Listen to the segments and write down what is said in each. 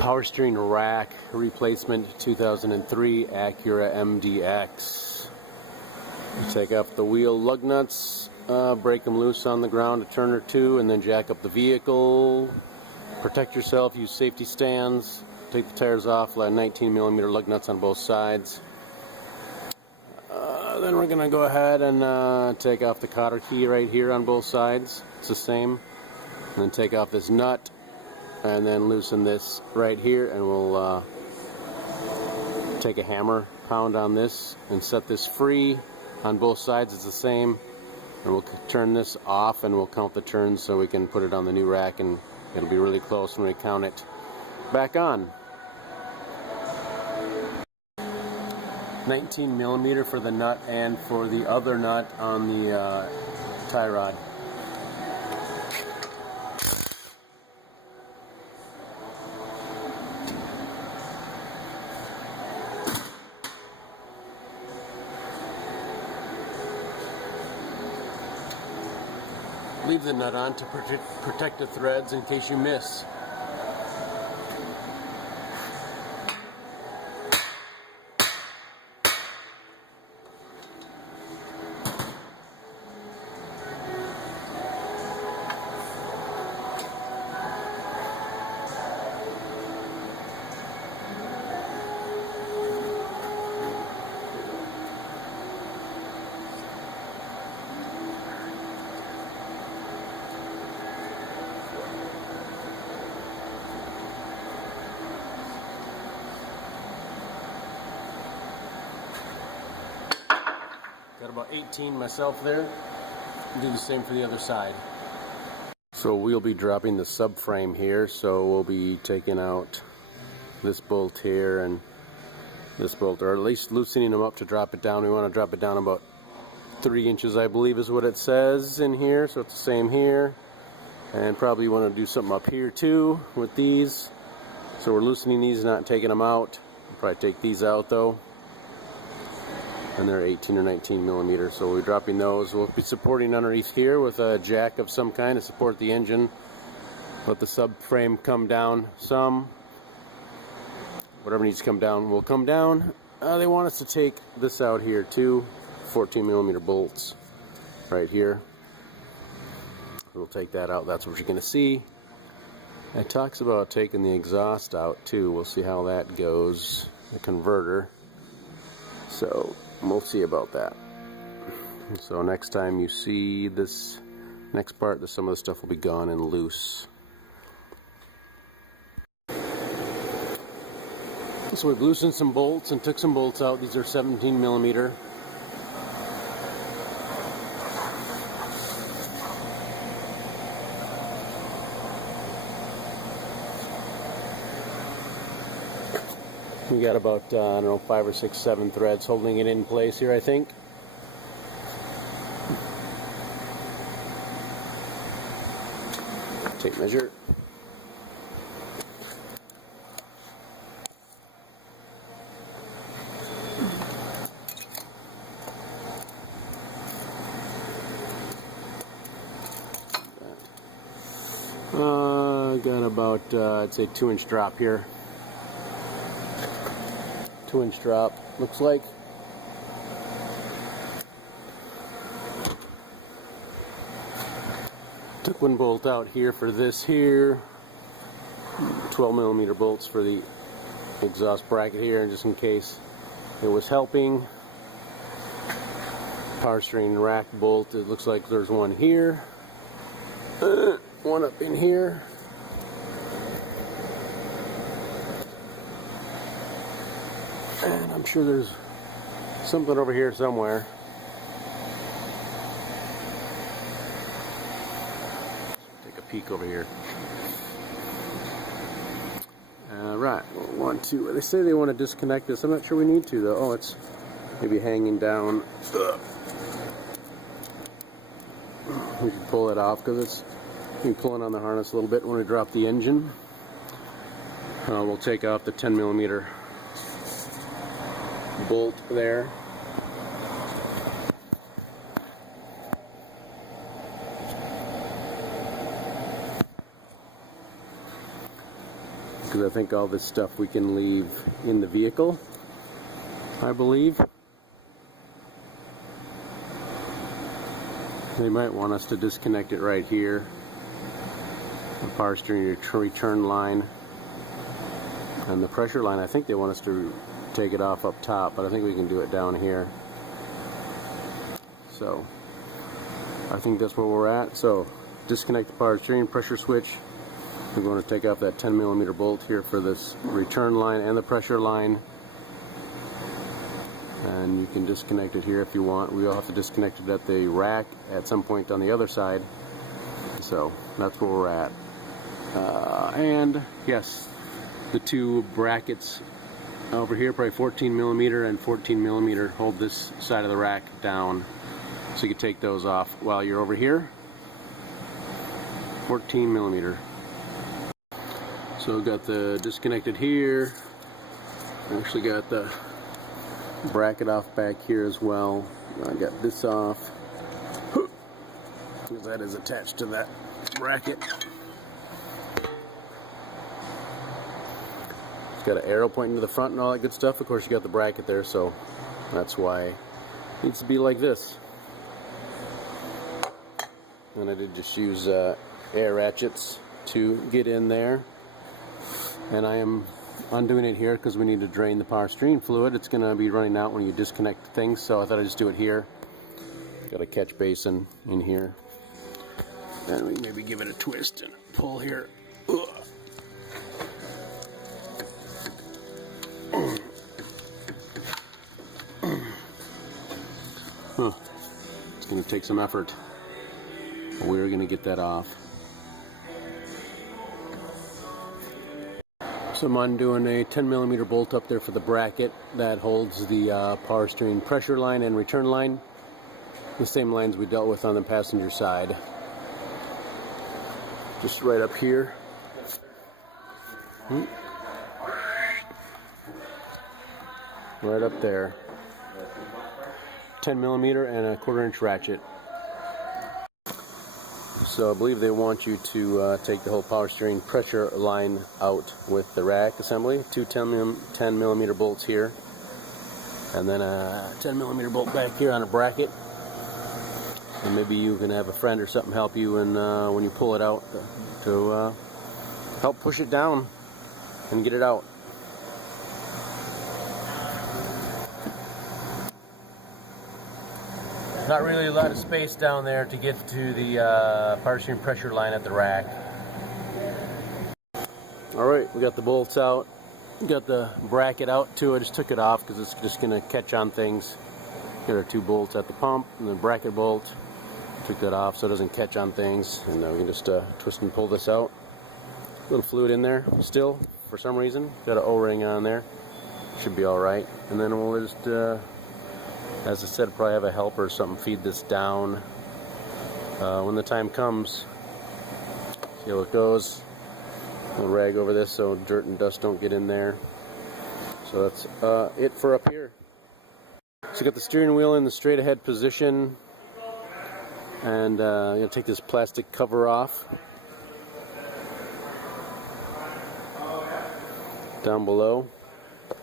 Power steering rack replacement, 2003 Acura MDX. Take off the wheel lug nuts, break them loose on the ground a turn or two, and then jack up the vehicle. Protect yourself, use safety stands. Take the tires off, let 19mm lug nuts on both sides. Then we're going to go ahead and take off the cotter key right here on both sides. It's the same. And then take off this nut, and then loosen this right here, and we'll take a hammer, pound on this, and set this free. On both sides it's the same, and we'll turn this off, and we'll count the turns so we can put it on the new rack, and it'll be really close when we count it back on. 19mm for the nut and for the other nut on the tie rod. Leave the nut on to protect the threads in case you miss. Got about 18 myself there. Do the same for the other side. So we'll be dropping the subframe here, so we'll be taking out this bolt here and this bolt, or at least loosening them up to drop it down. We want to drop it down about 3 inches, I believe is what it says in here, so it's the same here. And probably you want to do something up here too with these. So we're loosening these, not taking them out. We'll probably take these out though. And they're 18 or 19mm, so we'll be dropping those. We'll be supporting underneath here with a jack of some kind to support the engine. Let the subframe come down some. Whatever needs to come down will come down. They want us to take this out here too. 14mm bolts right here. We'll take that out. That's what you're going to see. It talks about taking the exhaust out too. We'll see how that goes. The converter. So we'll see about that. So next time you see this next part, some of the stuff will be gone and loose. So we've loosened some bolts and took some bolts out. These are 17mm. We got about, I don't know, 5 or 6, 7 threads holding it in place here, I think. Tape measure. Got about, I'd say 2-inch drop here. 2-inch drop, looks like. Took one bolt out here for this here. 12mm bolts for the exhaust bracket here, just in case it was helping. Power steering rack bolt, it looks like there's one here. One up in here. And I'm sure there's something over here somewhere. Take a peek over here. Right, want to. They say they want to disconnect this. I'm not sure we need to though. Oh, it's maybe hanging down. We can pull it off because it's pulling on the harness a little bit when we drop the engine. We'll take off the 10mm bolt there. because I think all this stuff we can leave in the vehicle, I believe. They might want us to disconnect it right here. The power steering return line and the pressure line. I think they want us to take it off up top, but I think we can do it down here. So I think that's where we're at. So disconnect the power steering pressure switch. We're going to take off that 10mm bolt here for this return line and the pressure line. And you can disconnect it here if you want. We'll have to disconnect it at the rack at some point on the other side. So that's where we're at. And yes, the two brackets over here, probably 14mm and 14mm, hold this side of the rack down. So you can take those off while you're over here. 14mm. So we've got the disconnected here. Actually got the bracket off back here as well. I got this off because that is attached to that bracket. It's got an arrow pointing to the front and all that good stuff. Of course, you got the bracket there, so that's why it needs to be like this. And I did just use air ratchets to get in there. And I am undoing it here because we need to drain the power steering fluid. It's going to be running out when you disconnect things, so I thought I'd just do it here. Got a catch basin in here. And we maybe give it a twist and pull here. Ugh. Huh. It's going to take some effort. We're going to get that off. So I'm undoing a 10mm bolt up there for the bracket that holds the power steering pressure line and return line. The same lines we dealt with on the passenger side. Just right up here. Right up there. 10mm and a 1/4 inch ratchet. So I believe they want you to take the whole power steering pressure line out with the rack assembly. Two 10mm bolts here, and then a 10mm bolt back here on a bracket. And maybe you can have a friend or something help you when you pull it out to help push it down and get it out. Not really a lot of space down there to get to the power steering pressure line at the rack. Alright, we got the bolts out. We got the bracket out too. I just took it off because it's just going to catch on things. Here are two bolts at the pump and the bracket bolt. Took that off so it doesn't catch on things. And we can just twist and pull this out. A little fluid in there still for some reason. Got an O-ring on there. Should be alright. And then we'll just as I said, probably have a helper or something feed this down when the time comes. See how it goes. We'll rag over this so dirt and dust don't get in there. So that's it for up here. So got the steering wheel in the straight ahead position, and I'm going to take this plastic cover off. Down below.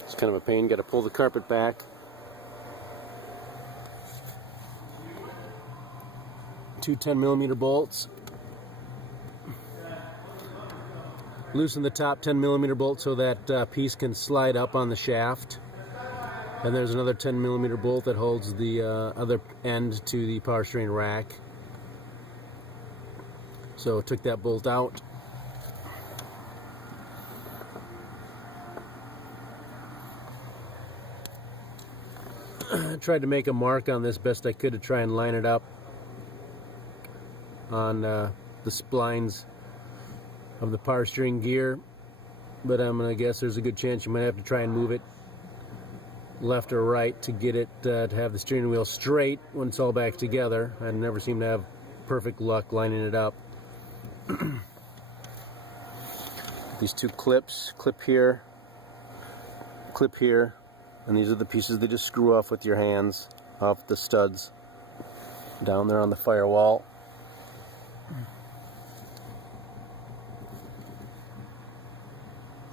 It's kind of a pain. Got to pull the carpet back. Two 10mm bolts. Loosen the top 10mm bolt so that piece can slide up on the shaft. And there's another 10mm bolt that holds the other end to the power steering rack. So took that bolt out. I tried to make a mark on this best I could to try and line it up on the splines of the power steering gear, but I'm gonna guess there's a good chance you might have to try and move it left or right to get it to have the steering wheel straight when it's all back together. I never seem to have perfect luck lining it up. These two clips, clip here, and these are the pieces that just screw off with your hands off the studs down there on the firewall.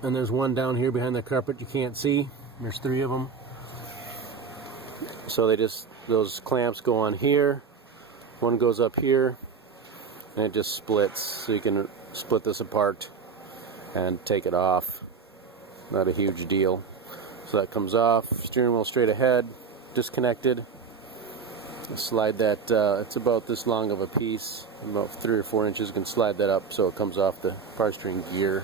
and there's one down here behind the carpet you can't see. There's 3 of them. So those clamps go on here, one goes up here, and it just splits, so you can split this apart and take it off. Not a huge deal. So that comes off, steering wheel straight ahead, disconnected. Slide that, it's about this long of a piece, about 3 or 4 inches. You can slide that up so it comes off the power steering gear.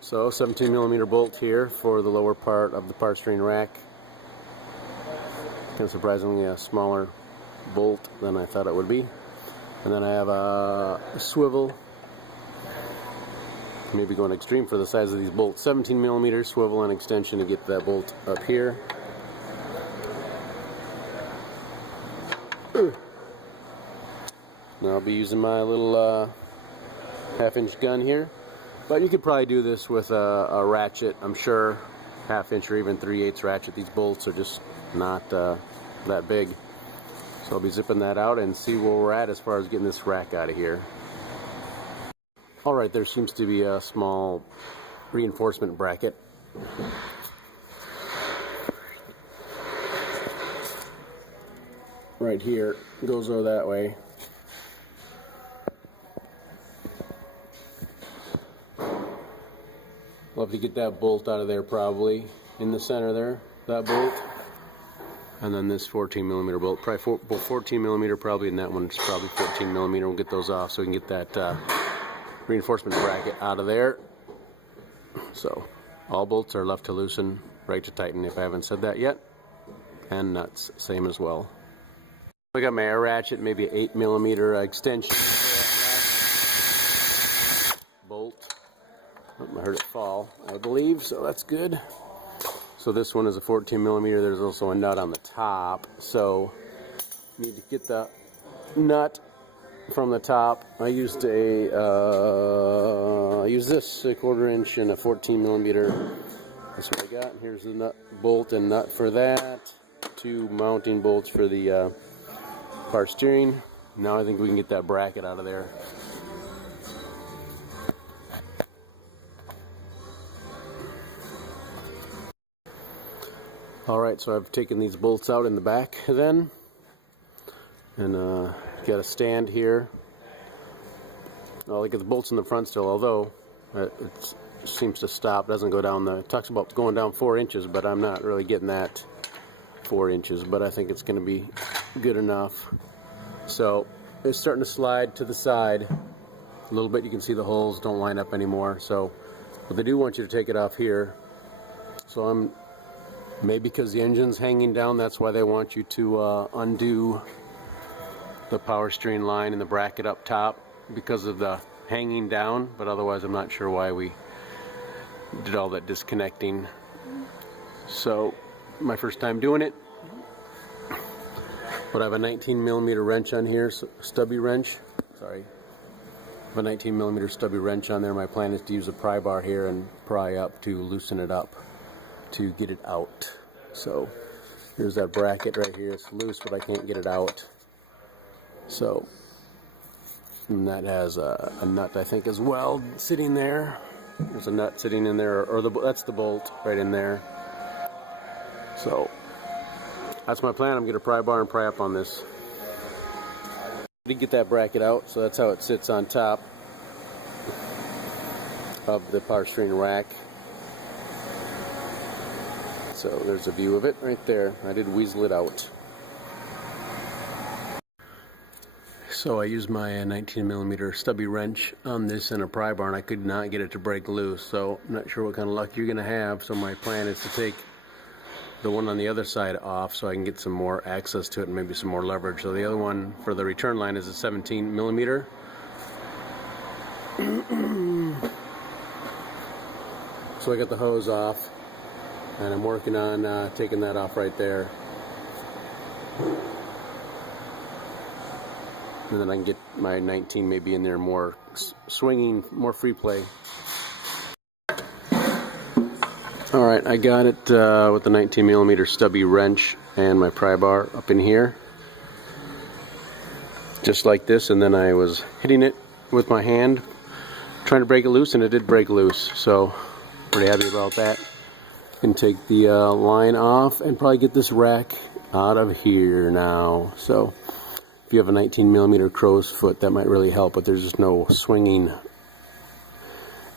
So 17mm bolt here for the lower part of the power steering rack. Kind of surprisingly a smaller bolt than I thought it would be. And then I have a swivel, maybe going extreme for the size of these bolts. 17mm swivel and extension to get that bolt up here. Now I'll be using my little half-inch gun here, but you could probably do this with a ratchet, I'm sure. Half-inch or even 3/8 ratchet. These bolts are just not that big. So I'll be zipping that out and see where we're at as far as getting this rack out of here. Alright, there seems to be a small reinforcement bracket. Right here, goes over that way. We'll have to get that bolt out of there probably. In the center there, that bolt. And then this 14mm bolt, probably 14mm probably, and that one's probably 14mm. We'll get those off so we can get that reinforcement bracket out of there. So all bolts are left to loosen, right to tighten if I haven't said that yet. And nuts, same as well. I got my air ratchet, maybe an 8mm extension. Bolt. I heard it fall, I believe, so that's good. So this one is a 14mm. There's also a nut on the top. So you need to get the nut from the top. I used this, a 1/4 inch and a 14mm. That's what I got. Here's the nut, bolt and nut for that. 2 mounting bolts for the power steering. Now I think we can get that bracket out of there. Alright, so I've taken these bolts out in the back then, and got a stand here. I got the bolts in the front still, although it seems to stop, doesn't go down. It talks about going down 4 inches, but I'm not really getting that 4 inches, but I think it's going to be good enough. So it's starting to slide to the side a little bit. You can see the holes don't line up anymore, so but they do want you to take it off here. So maybe because the engine's hanging down, that's why they want you to undo the power steering line and the bracket up top because of the hanging down, but otherwise I'm not sure why we did all that disconnecting. So my first time doing it, but I have a 19mm wrench on here, so stubby wrench, sorry. I have a 19mm stubby wrench on there. My plan is to use a pry bar here and pry up to loosen it up to get it out. So here's that bracket right here. It's loose, but I can't get it out. So, and that has a nut, I think, as well, sitting there. There's a nut sitting in there, or that's the bolt right in there. So that's my plan. I'm going to pry bar and pry up on this. I did get that bracket out, so that's how it sits on top of the power steering rack. So there's a view of it right there. I did weasel it out. So I used my 19mm stubby wrench on this and a pry bar, and I could not get it to break loose. So I'm not sure what kind of luck you're going to have. So my plan is to take the one on the other side off so I can get some more access to it and maybe some more leverage. So the other one for the return line is a 17mm. So I got the hose off, and I'm working on taking that off right there. And then I can get my 19 maybe in there more swinging, more free play. Alright, I got it with the 19mm stubby wrench and my pry bar up in here. Just like this, and then I was hitting it with my hand, trying to break it loose, and it did break loose, so pretty happy about that. Can take the line off and probably get this rack out of here now. So if you have a 19mm crow's foot, that might really help, but there's just no swinging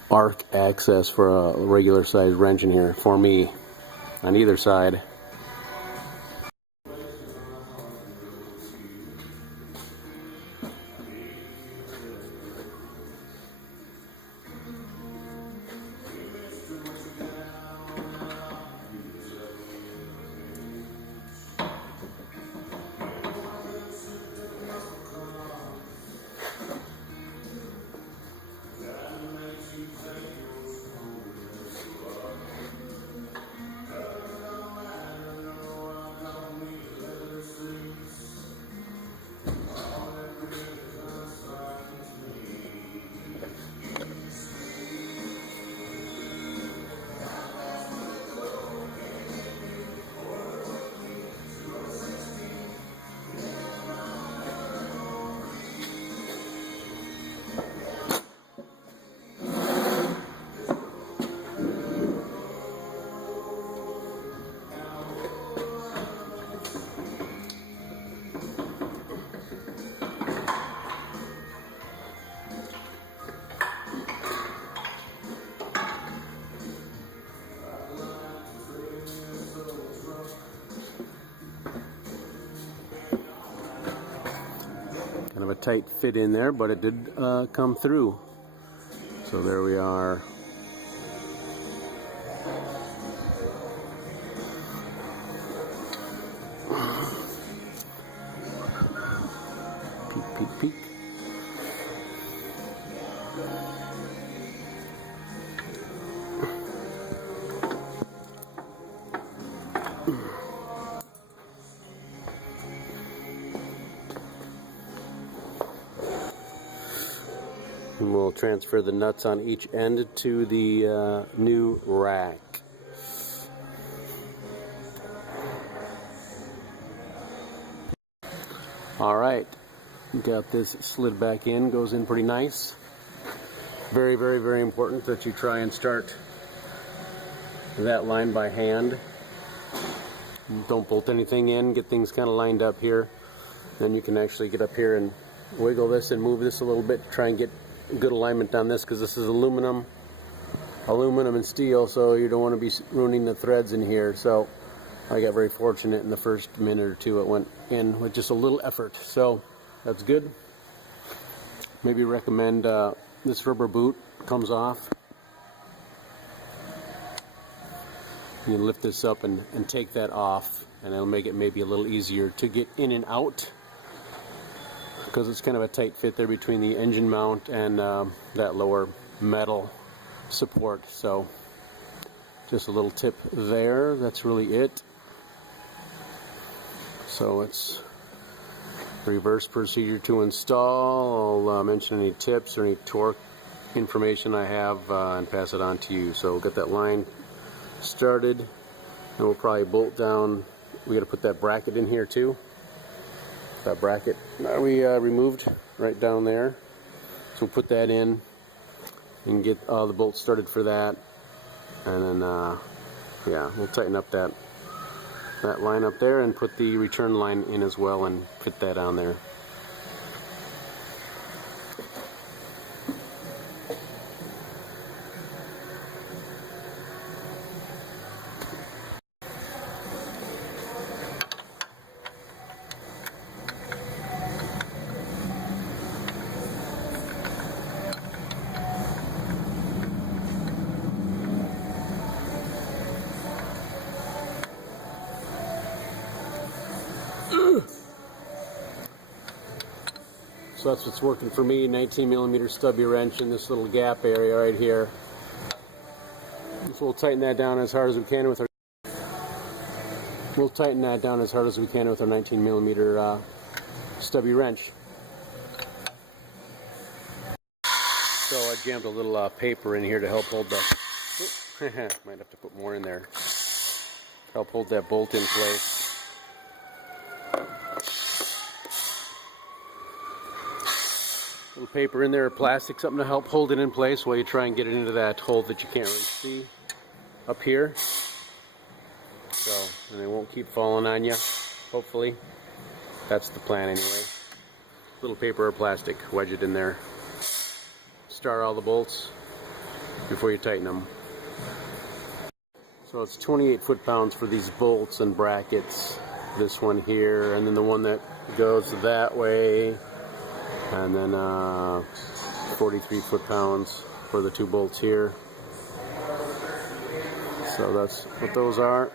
arc access for a regular size wrench in here for me on either side. Kind of a tight fit in there, but it did come through. So there we are. Peek, peek, peek. And we'll transfer the nuts on each end to the new rack. Alright, got this slid back in, goes in pretty nice. Very, very, very important that you try and start that line by hand. Don't bolt anything in, get things kind of lined up here. Then you can actually get up here and wiggle this and move this a little bit to try and get good alignment on this, because this is aluminum and steel, so you don't want to be ruining the threads in here. So I got very fortunate in the first minute or two it went in with just a little effort, so that's good. Maybe recommend this rubber boot comes off. You lift this up and take that off, and it'll make it maybe a little easier to get in and out, because it's kind of a tight fit there between the engine mount and that lower metal support. So just a little tip there, that's really it. So it's reverse procedure to install. I'll mention any tips or any torque information I have and pass it on to you. So we'll get that line started, and we'll probably bolt down. We got to put that bracket in here too. That bracket we removed right down there, so we'll put that in and get the bolts started for that, and then yeah, we'll tighten up that line up there and put the return line in as well and fit that on there. So that's what's working for me, 19mm stubby wrench in this little gap area right here. So we'll tighten that down as hard as we can with our 19mm stubby wrench. So I jammed a little paper in here to help hold the might have to put more in there. Help hold that bolt in place. Little paper in there or plastic, something to help hold it in place while you try and get it into that hole that you can't really see up here. So, and it won't keep falling on you, hopefully. That's the plan anyway. Little paper or plastic, wedge it in there. Star all the bolts before you tighten them. So it's 28 foot-pounds for these bolts and brackets. This one here, and then the one that goes that way, and then 43 foot-pounds for the 2 bolts here. So that's what those are.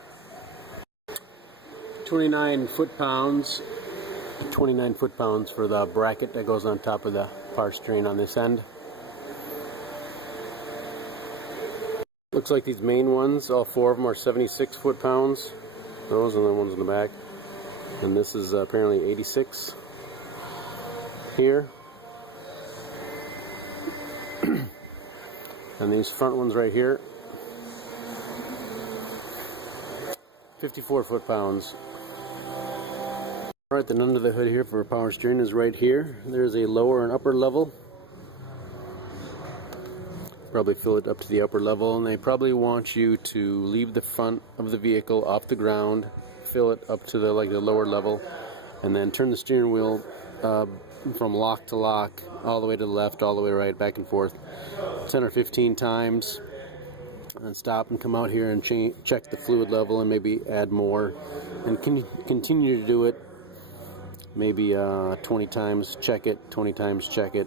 29 foot-pounds. 29 foot-pounds for the bracket that goes on top of the power steering on this end. Looks like these main ones, all 4 of them are 76 foot-pounds. Those and the ones in the back. And this is apparently 86 here. And these front ones right here, 54 foot-pounds. Alright, then under the hood here for power steering is right here. There's a lower and upper level. Probably fill it up to the upper level, and they probably want you to leave the front of the vehicle off the ground, fill it up to the lower level, and then turn the steering wheel from lock to lock, all the way to the left, all the way right, back and forth 10 or 15 times, and stop and come out here and check the fluid level and maybe add more, and continue to do it maybe 20 times, check it, 20 times, check it,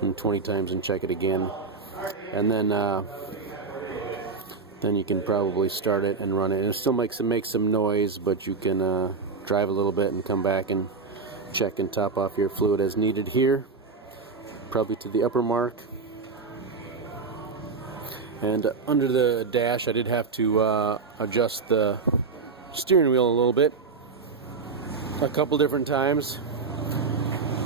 and 20 times and check it again. And then you can probably start it and run it. And it still makes some noise, but you can drive a little bit and come back and check and top off your fluid as needed here, probably to the upper mark. And under the dash, I did have to adjust the steering wheel a little bit, a couple different times,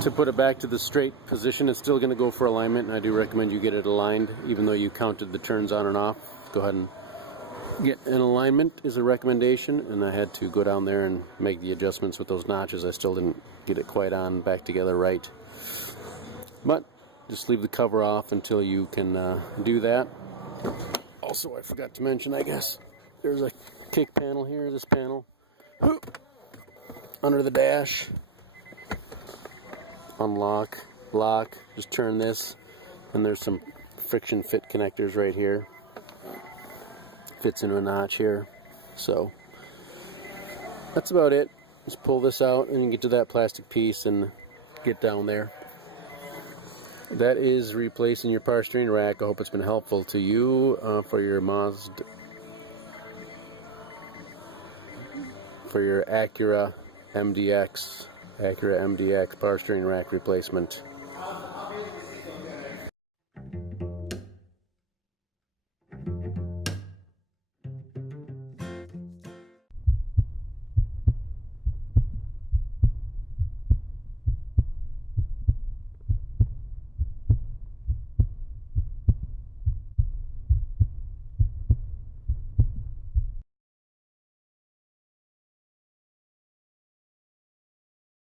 to put it back to the straight position. It's still going to go for alignment, and I do recommend you get it aligned, even though you counted the turns on and off. Go ahead and get an alignment is a recommendation, and I had to go down there and make the adjustments with those notches. I still didn't get it quite on back together right, but just leave the cover off until you can do that. Also, I forgot to mention, I guess, there's a kick panel here, this panel, under the dash. Unlock, lock, just turn this, and there's some friction fit connectors right here. Fits into a notch here. So that's about it. Just pull this out and you get to that plastic piece and get down there. That is replacing your power steering rack. I hope it's been helpful to you for your Acura MDX power steering rack replacement.